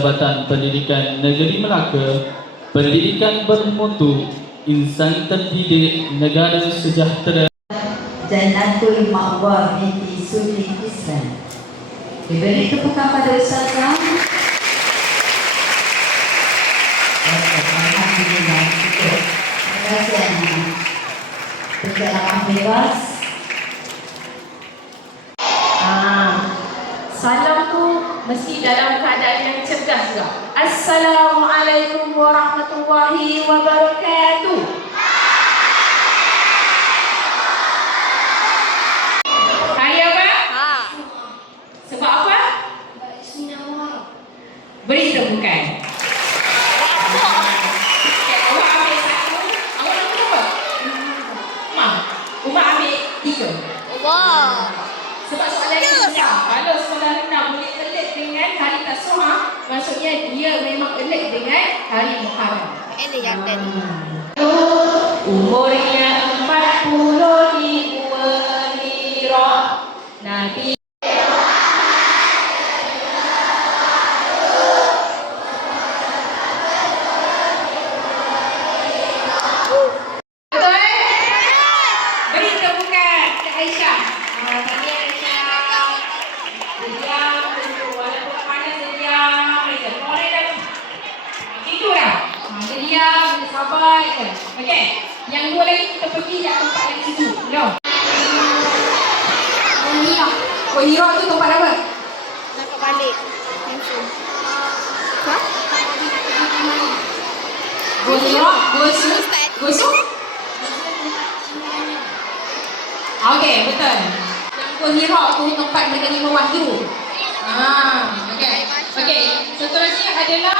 Jabatan Pendidikan Negeri Melaka, pendidikan bermutu, insan terdidik, negara sejahtera. Jannatul Ma'wa binti Suli Islam. Diberi tepukan pada Ustazah. Alhamdulillah. Terima kasih anak. Perjalanan bebas. Salam tu mesti dalam keadaan yang cerdas juga. Assalamualaikum warahmatullahi wabarakatuh. Hari apa? Sebab apa? Beri tepukan. Awak ambil satu. Awak nak berapa? Mak. Umar ambil 3. Wow. Sebab soalan ini susah. Kalau sekolah rendah boleh elik dengan hari Tasu'a, maksudnya dia memang elik dengan hari Muharram. Ini yang tadi. Umurnya 40 di Hijrah. Nabi betul? Beri tepukan ke Aisyah. Tanya Aisyah. Diam dulu. Walaupun panas dia diam je. Korang dah tidur dah. Dia diam, dia sabar je. Okey. Yang dua lagi kita pergi kat tempat yang sejuk. Jom. Oh, Hira tu tempat apa? Nak balik. Handphone. Ha? Gua Hira, gua Su. Okey, betul. Yang Gua Hira tu tempat menerima wahyu. Okey. Okey, seterusnya adalah